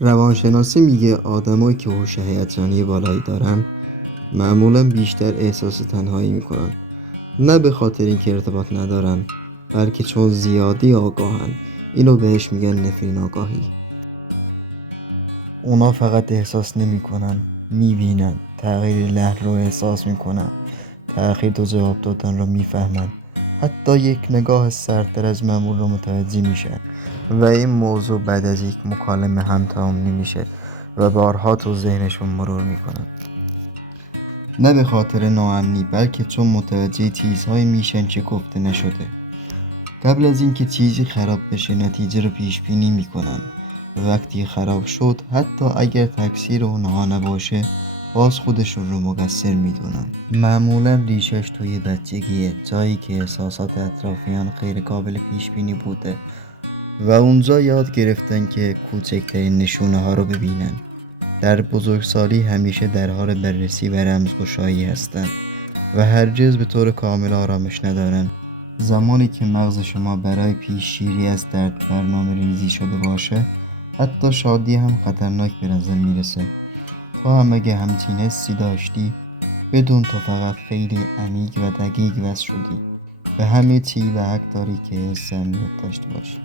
روانشناسی میگه آدمایی که هوش هیجانی بالایی دارن معمولا بیشتر احساس تنهایی میکنن، نه به خاطر اینکه ارتباط ندارن، بلکه چون زیادی آگاهن. اینو بهش میگن نفرین آگاهی. اونا فقط احساس نمیکنن، میبینن. تغییر لحن رو احساس میکنن، تأخیر تو جواب دادن رو میفهمن، حتی یک نگاه سردتر از معمول رو متوجه میشن. و این موضوع بعد از یک مکالمه هم تمام نمیشه و بارها تو ذهنشون مرور میکنن. نه به خاطر ناامنی، بلکه چون متوجه چیزهایی میشن که گفته نشده. قبل از اینکه چیزی خراب بشه نتیجه رو پیش بینی میکنن. وقتی خراب شد، حتی اگر تقصیر اونها نباشه، باز خودشون رو مقصر میدونن. معمولا ریشش توی بچگیه، جایی که احساسات اطرافیان غیر قابل پیش بینی بوده و اونجا یاد گرفتن که کوچکترین نشونه ها رو ببینن. در بزرگسالی همیشه در حال بررسی و رمزگشایی هستن و هرگز به طور کامل آرامش ندارن. زمانی که مغز شما برای پیشگیری از درد برنامه ریزی شده باشه، حتی شادی هم خطرناک به نظر میرسه. تو هم اگه همچین حسی داشتی، بدون تو فقط خیلی عمیق و دقیق وصل شدی به همه چی و حق داری که حس اهمیت داشته باشی.